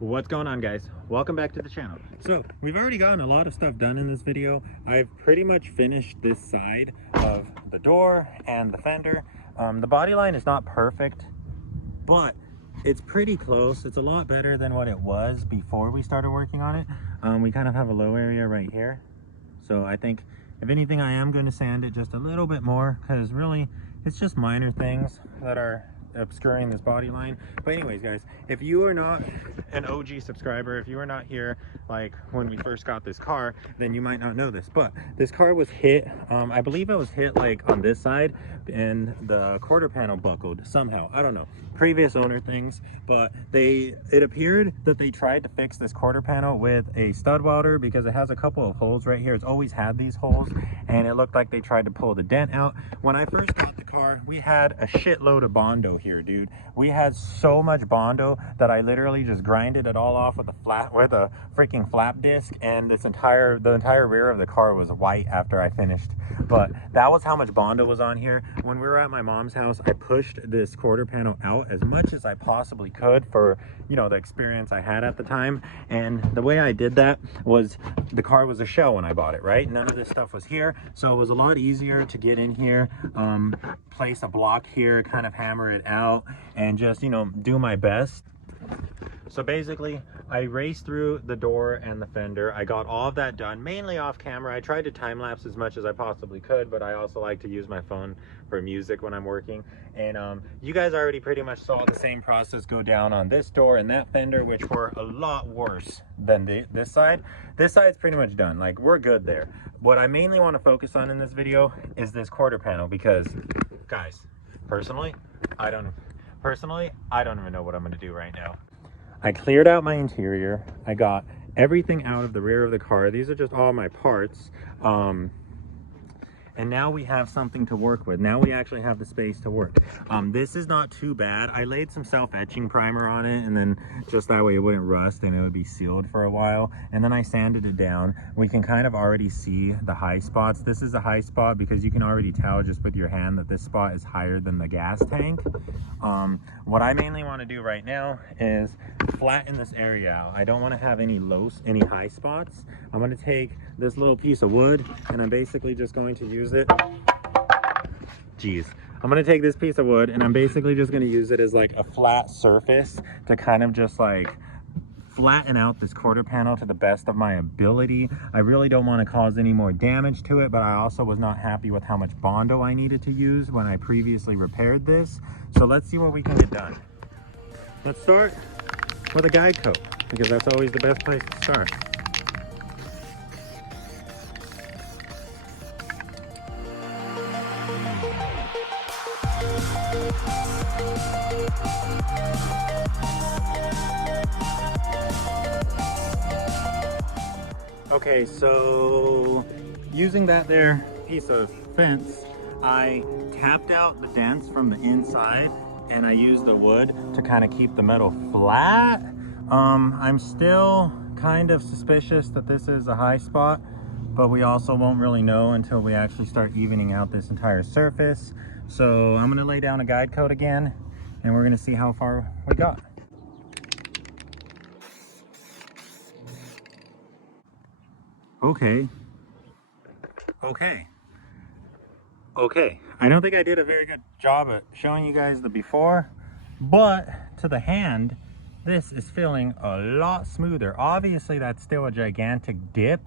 What's going on, guys? Welcome back to the channel. So we've already gotten a lot of stuff done in this video. I've pretty much finished this side of the door and the fender. The body line is not perfect, but it's pretty close. It's a lot better than what it was before we started working on it. We kind of have a low area right here, so I think if anything I am going to sand it just a little bit more, because really it's just minor things that are obscuring this body line. But anyways, guys, if you are not an OG subscriber, if you are not here like when we first got this car, then you might not know this, but this car was hit, I believe it was hit like on this side, and the quarter panel buckled somehow. I don't know, previous owner things, but it appeared that they tried to fix this quarter panel with a stud welder, because it has a couple of holes right here. It's always had these holes, and it looked like they tried to pull the dent out. When I first got the car, we had a shitload of Bondo here, dude. We had so much Bondo that I literally just grinded it all off with a freaking flap disc, and the entire rear of the car was white after I finished. But that was how much Bondo was on here. When we were at my mom's house, I pushed this quarter panel out as much as I possibly could for, you know, the experience I had at the time. And the way I did that was, the car was a shell when I bought it, right? None of this stuff was here, so it was a lot easier to get in here, place a block here, kind of hammer it out, and just, you know, do my best. So basically, I raced through the door and the fender. I got all of that done, mainly off camera. I tried to time lapse as much as I possibly could, but I also like to use my phone for music when I'm working. And you guys already pretty much saw the same process go down on this door and that fender, which were a lot worse than this side. This side's pretty much done. Like, we're good there. What I mainly want to focus on in this video is this quarter panel, because, guys, personally, I don't even know what I'm going to do right now. I cleared out my interior. I got everything out of the rear of the car. These are just all my parts. And now we have something to work with. Now we actually have the space to work. This is not too bad. I laid some self-etching primer on it, and then just that way it wouldn't rust and it would be sealed for a while. And then I sanded it down. We can kind of already see the high spots. This is a high spot because you can already tell just with your hand that this spot is higher than the gas tank. What I mainly want to do right now is flatten this area out. I don't want to have any high spots. I'm going to take this little piece of wood, and I'm basically just going to use it. I'm going to take this piece of wood, and I'm basically just going to use it as like a flat surface to kind of just like flatten out this quarter panel to the best of my ability. I really don't want to cause any more damage to it, but I also was not happy with how much Bondo I needed to use when I previously repaired this. So let's see what we can get done. Let's start with a guide coat, because that's always the best place to start. Okay, so using that there piece of fence, I tapped out the dents from the inside, and I used the wood to kind of keep the metal flat. I'm still kind of suspicious that this is a high spot, but we also won't really know until we actually start evening out this entire surface. So I'm gonna lay down a guide code again, and we're gonna see how far we got. Okay. I don't think I did a very good job at showing you guys the before, but to the hand, this is feeling a lot smoother. Obviously, that's still a gigantic dip,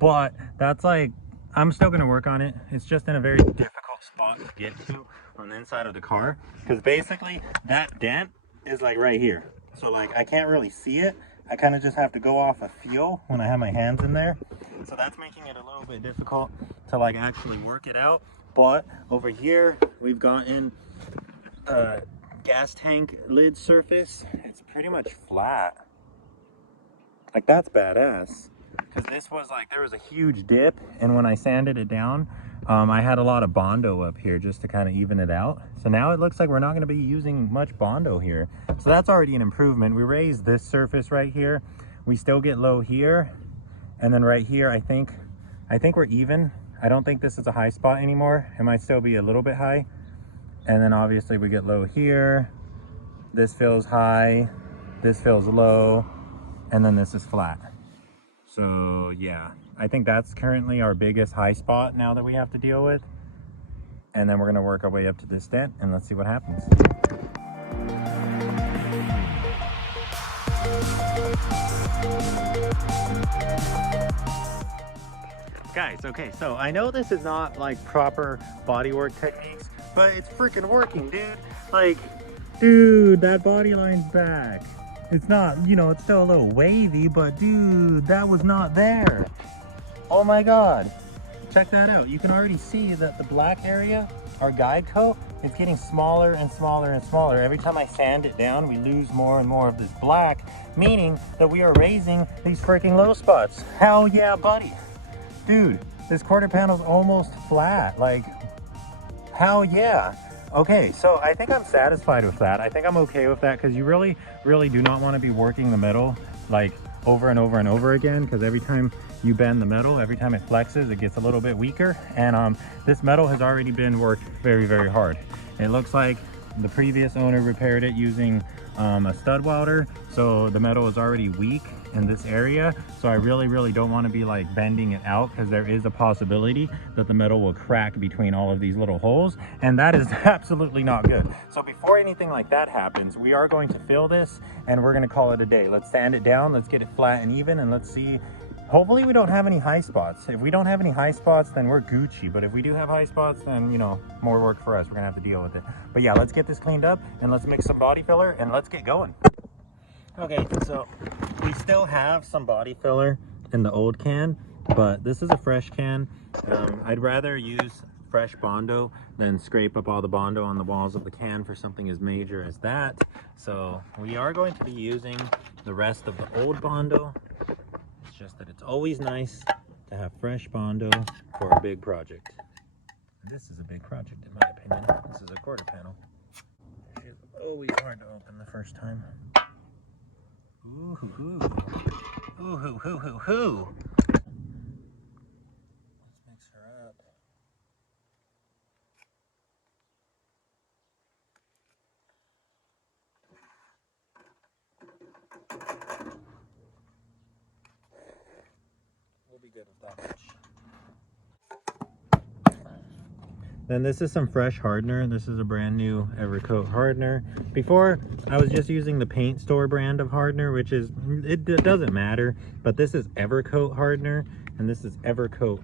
but that's like, I'm still gonna work on it. It's just in a very difficult spot to get to on the inside of the car, because basically that dent is like right here. So like, I can't really see it. I kind of just have to go off a feel when I have my hands in there. So that's making it a little bit difficult to like actually work it out. But over here, we've gotten the gas tank lid surface. It's pretty much flat. Like, that's badass. Because this was like, there was a huge dip, and when I sanded it down, I had a lot of Bondo up here just to kind of even it out. So now it looks like we're not going to be using much Bondo here. So that's already an improvement. We raised this surface right here. We still get low here. And then right here, I think we're even. I don't think this is a high spot anymore. It might still be a little bit high. And then obviously we get low here. This feels high. This feels low. And then this is flat. So yeah, I think that's currently our biggest high spot now that we have to deal with. And then we're gonna work our way up to this dent, and let's see what happens. Guys, okay, so I know this is not like proper bodywork techniques, but it's freaking working, dude. Like, dude, that body line's back. It's not, you know, it's still a little wavy, but dude, that was not there. Oh my God, check that out. You can already see that the black area, our guide coat, is getting smaller and smaller and smaller. Every time I sand it down, we lose more and more of this black, meaning that we are raising these freaking low spots. Hell yeah, buddy. Dude, this quarter panel's almost flat. Like, hell yeah. Okay, so I think I'm satisfied with that. I think I'm okay with that, because you really, really do not want to be working the metal like over and over and over again, because every time you bend the metal, every time it flexes, it gets a little bit weaker. And this metal has already been worked very, very hard. It looks like the previous owner repaired it using a stud welder, so the metal is already weak in this area. So I really, really don't want to be like bending it out, because there is a possibility that the metal will crack between all of these little holes, and that is absolutely not good. So before anything like that happens, we are going to fill this, and we're going to call it a day. Let's sand it down, let's get it flat and even, and let's see. Hopefully we don't have any high spots. If we don't have any high spots, then we're Gucci. But if we do have high spots, then, you know, more work for us. We're gonna have to deal with it. But yeah, let's get this cleaned up, and let's mix some body filler, and let's get going. Okay, so we still have some body filler in the old can, but this is a fresh can. I'd rather use fresh Bondo than scrape up all the Bondo on the walls of the can for something as major as that. So we are going to be using the rest of the old Bondo. It's just that it's always nice to have fresh Bondo for a big project. This is a big project in my opinion. This is a quarter panel. It's always hard to open the first time. Ooh hoo hoo. Ooh hoo hoo hoo hoo. Let's mix her up. We'll be good with that much. Then this is some fresh hardener. This is a brand new Evercoat hardener. Before, I was just using the paint store brand of hardener, which is, it doesn't matter, but this is Evercoat hardener, and this is Evercoat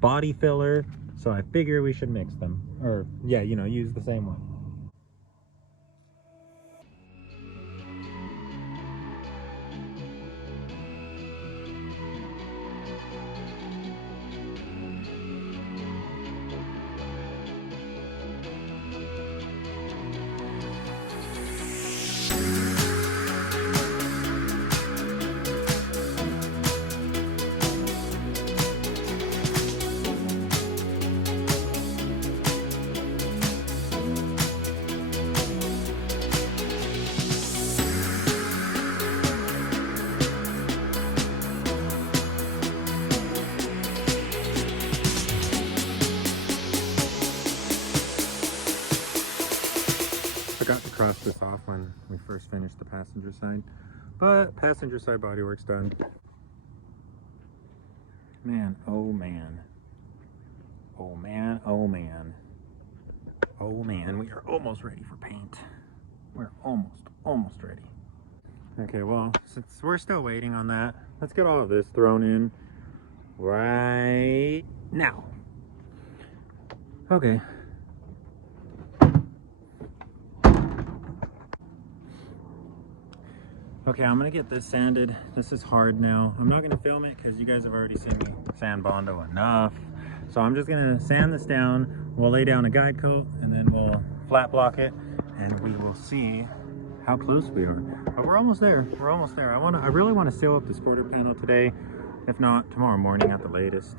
body filler. So I figure we should mix them, or yeah, you know, use the same one. this off when we first finished the passenger side. But passenger side bodywork's done. Man, oh man. Oh man, oh man. Oh man, we are almost ready for paint. We're almost ready. Okay, well, since we're still waiting on that, let's get all of this thrown in right now. Okay. Okay, I'm gonna get this sanded. This is hard now. I'm not gonna film it because you guys have already seen me sand Bondo enough. So I'm just gonna sand this down. We'll lay down a guide coat and then we'll flat block it and we will see how close we are. But we're almost there. We're almost there. I really want to seal up this quarter panel today. If not, tomorrow morning at the latest.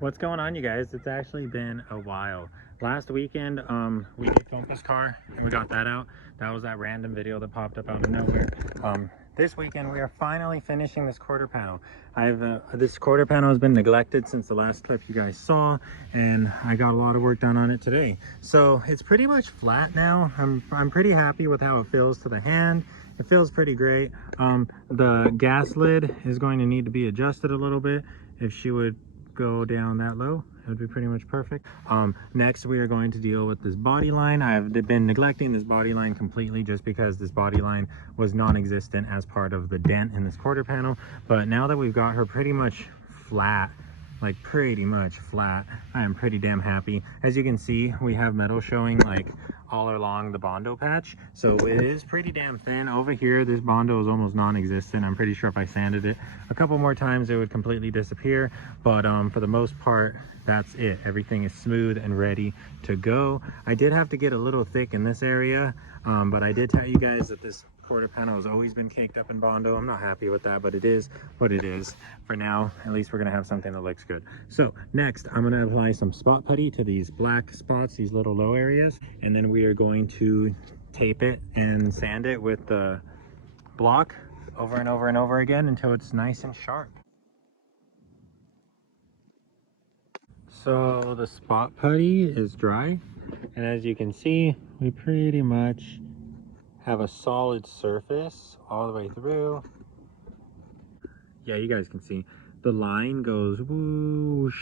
What's going on, you guys? It's actually been a while. Last weekend, we did Compass car and we got that out. That was that random video that popped up out of nowhere. This weekend, we are finally finishing this quarter panel. This quarter panel has been neglected since the last clip you guys saw, and I got a lot of work done on it today. So it's pretty much flat now. I'm pretty happy with how it feels to the hand. It feels pretty great. The gas lid is going to need to be adjusted a little bit. If she would go down that low, it would be pretty much perfect. Next, we are going to deal with this body line. I've been neglecting this body line completely just because this body line was non-existent as part of the dent in this quarter panel. But now that we've got her pretty much flat, like pretty much flat, I am pretty damn happy. As you can see, we have metal showing like all along the Bondo patch, so it is pretty damn thin. Over here, this Bondo is almost non-existent. I'm pretty sure if I sanded it a couple more times, it would completely disappear. But for the most part, that's it. Everything is smooth and ready to go. I did have to get a little thick in this area, but I did tell you guys that this quarter panel has always been caked up in Bondo. I'm not happy with that, but it is what it is. For now, at least we're gonna have something that looks good. So next, I'm gonna apply some spot putty to these black spots, these little low areas, and then we are going to tape it and sand it with the block over and over and over again until it's nice and sharp. So the spot putty is dry, and as you can see, we pretty much have a solid surface all the way through. Yeah, you guys can see the line goes whoosh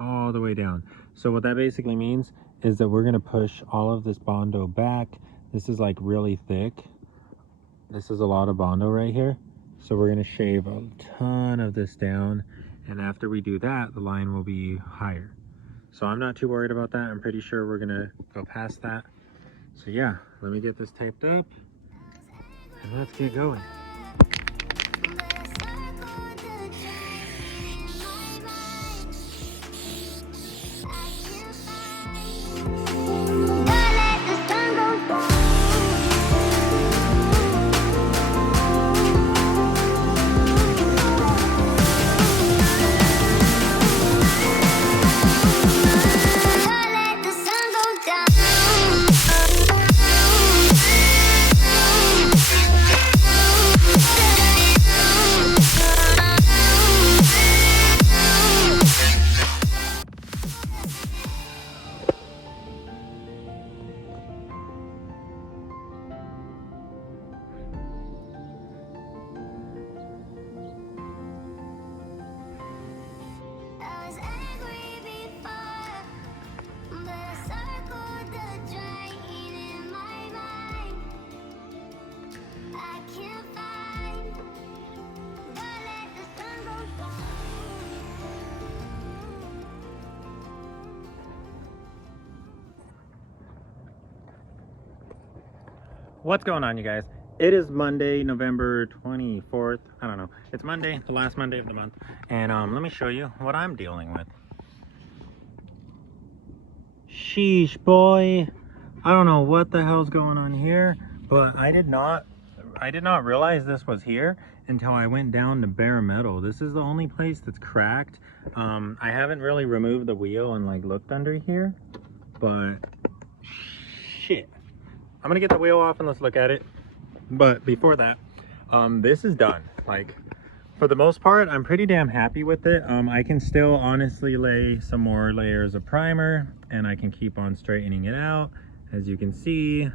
all the way down. So what that basically means is that we're going to push all of this Bondo back. This is like really thick. This is a lot of Bondo right here. So we're going to shave a ton of this down, and after we do that, the line will be higher. So I'm not too worried about that. I'm pretty sure we're going to go past that. So yeah, let me get this taped up and let's get going. What's going on, you guys? It is Monday, November 24th. I don't know. It's Monday, the last Monday of the month. And let me show you what I'm dealing with. Sheesh, boy. I don't know what the hell's going on here, but I did not realize this was here until I went down to bare metal. This is the only place that's cracked. I haven't really removed the wheel and like looked under here, but shit. I'm gonna get the wheel off and let's look at it. But before that, this is done. Like, for the most part, I'm pretty damn happy with it. I can still honestly lay some more layers of primer and I can keep on straightening it out, as you can see.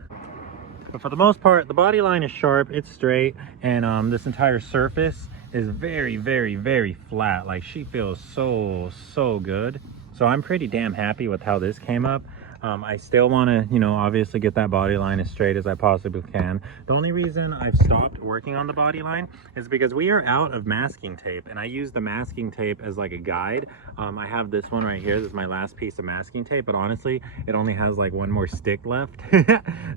But for the most part, the body line is sharp, it's straight, and this entire surface is very, very, very flat. Like, she feels so good. So I'm pretty damn happy with how this came up. I still want to, you know, obviously get that body line as straight as I possibly can. The only reason I've stopped working on the body line is because we are out of masking tape, and I use the masking tape as like a guide. I have this one right here. This is my last piece of masking tape, but honestly, it only has like one more stick left.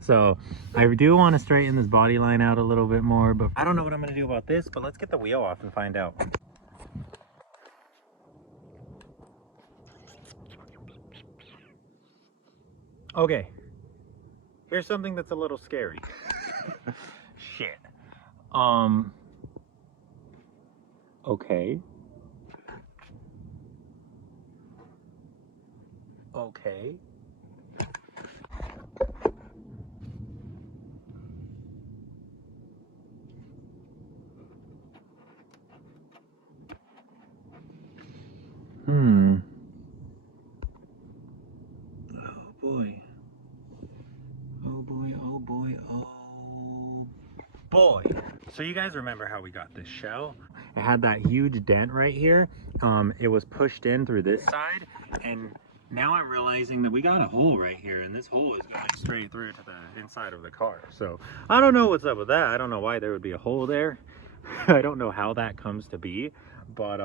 So I do want to straighten this body line out a little bit more, but I don't know what I'm going to do about this, but let's get the wheel off and find out. Okay, here's something that's a little scary. Shit. Okay. Okay. Oh boy. Oh boy, oh boy, oh boy. So you guys remember how we got this shell? It had that huge dent right here. It was pushed in through this side, and now I'm realizing that we got a hole right here, and this hole is going straight through to the inside of the car. So I don't know what's up with that. I don't know why there would be a hole there. I don't know how that comes to be, but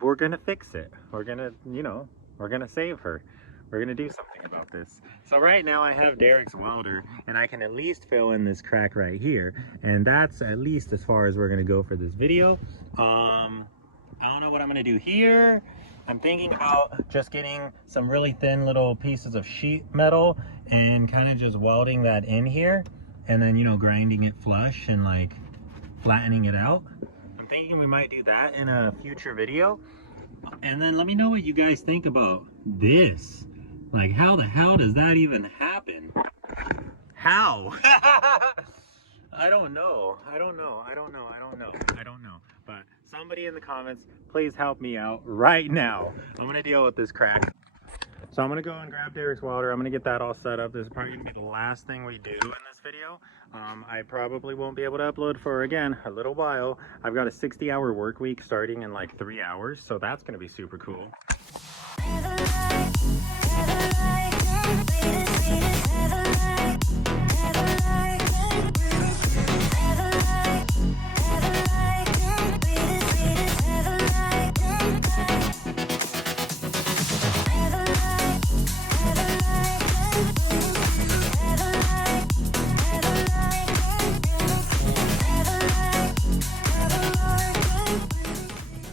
we're gonna fix it. We're gonna, you know, we're gonna save her. We're gonna do something about this. So right now I have Derek's welder, and I can at least fill in this crack right here, and that's at least as far as we're gonna go for this video. I don't know what I'm gonna do here. I'm thinking about just getting some really thin little pieces of sheet metal and kind of just welding that in here, and then, you know, grinding it flush and like flattening it out. I'm thinking we might do that in a future video. And then let me know what you guys think about this. Like, how the hell does that even happen? How? I don't know. But somebody in the comments, please help me out right now. I'm gonna deal with this crack. So I'm gonna go and grab Derek's welder. I'm gonna get that all set up. This is probably gonna be the last thing we do in this video. I probably won't be able to upload for, again, a little while. I've got a 60-hour work week starting in like 3 hours, so that's gonna be super cool.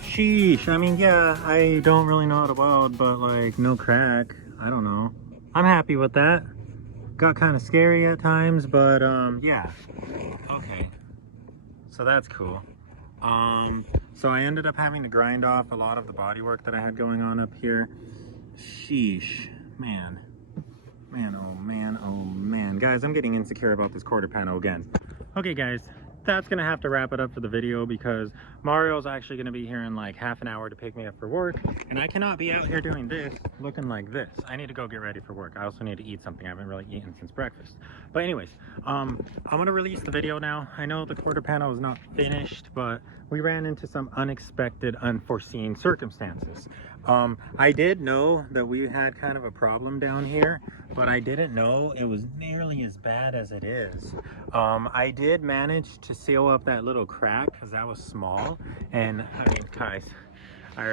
Sheesh. I mean, yeah, I don't really know how to weld, but like, no crack. I don't know. I'm happy with that. Got kind of scary at times, but yeah. Okay. So that's cool. So I ended up having to grind off a lot of the body work that I had going on up here. Sheesh. Man. Man, oh man, oh man. Guys, I'm getting insecure about this quarter panel again. Okay, guys. That's gonna have to wrap it up for the video because Mario's actually gonna be here in like half an hour to pick me up for work, and I cannot be out here doing this looking like this. I need to go get ready for work. I also need to eat something. I haven't really eaten since breakfast. But anyways, I'm gonna release the video now. I know the quarter panel is not finished, but we ran into some unexpected, unforeseen circumstances. I did know that we had kind of a problem down here, but I didn't know it was nearly as bad as it is. I did manage to seal up that little crack because that was small, and I mean, guys, I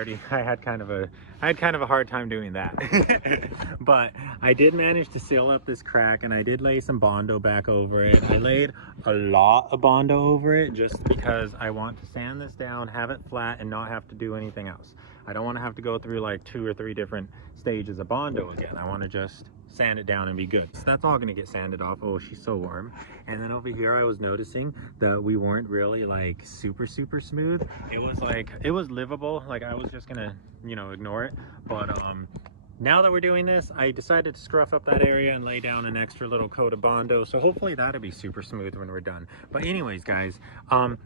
had kind of a hard time doing that. But I did manage to seal up this crack, and I did lay some Bondo back over it. I laid a lot of Bondo over it just because I want to sand this down, have it flat, and not have to do anything else. I don't want to have to go through like 2 or 3 different stages of Bondo again. I want to just sand it down and be good. So that's all going to get sanded off. Oh, she's so warm. And then over here I was noticing that we weren't really like super smooth. It was like, it was livable. Like I was just gonna, you know, ignore it. But now that we're doing this, I decided to scruff up that area and lay down an extra little coat of Bondo. So hopefully that'll be super smooth when we're done. But anyways, guys,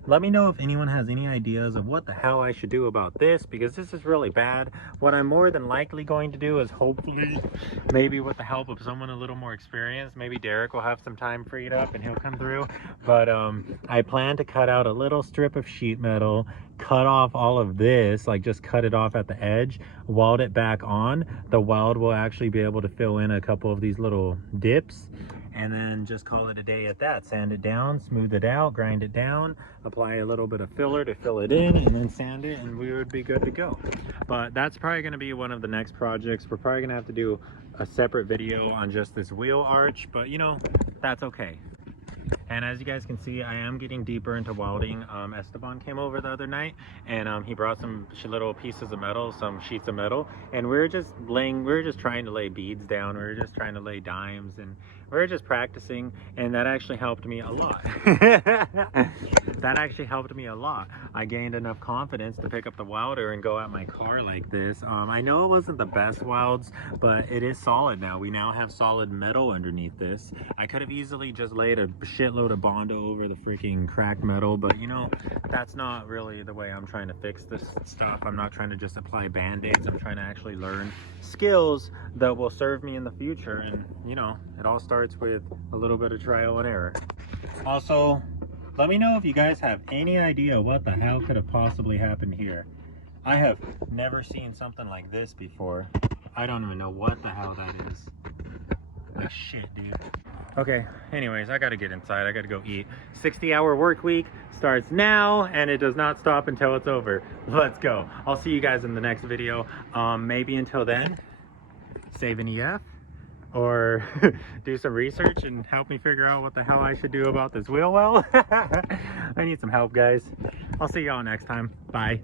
let me know if anyone has any ideas of what the hell I should do about this, because this is really bad. What I'm more than likely going to do is hopefully, maybe with the help of someone a little more experienced, maybe Derek will have some time freed up and he'll come through. But I plan to cut out a little strip of sheet metal, cut off all of this, like just cut it off at the edge, weld it back on. The weld will actually be able to fill in a couple of these little dips, and then just call it a day at that. Sand it down, smooth it out, grind it down, apply a little bit of filler to fill it in, and then sand it, and we would be good to go. But that's probably going to be one of the next projects. We're probably going to have to do a separate video on just this wheel arch, but you know, that's okay. And as you guys can see, I am getting deeper into welding. Esteban came over the other night, and he brought some little pieces of metal, some sheets of metal, and we were just trying to lay beads down. We were just trying to lay dimes, and we were just practicing, and that actually helped me a lot. That actually helped me a lot. I gained enough confidence to pick up the welder and go at my car like this. I know it wasn't the best welds, but it is solid now. We now have solid metal underneath this. I could have easily just laid a shitload of Bondo over the freaking cracked metal, but you know, that's not really the way I'm trying to fix this stuff. I'm not trying to just apply band-aids. I'm trying to actually learn skills that will serve me in the future, and you know, it all starts with a little bit of trial and error. Also, let me know if you guys have any idea what the hell could have possibly happened here. I have never seen something like this before. I don't even know what the hell that is. Like shit, dude. Okay, anyways, I gotta get inside. I gotta go eat. 60-hour work week starts now, and it does not stop until it's over. Let's go. I'll see you guys in the next video. Maybe until then, save an EF, or do some research and help me figure out what the hell I should do about this wheel well. I need some help, guys. I'll see y'all next time. Bye.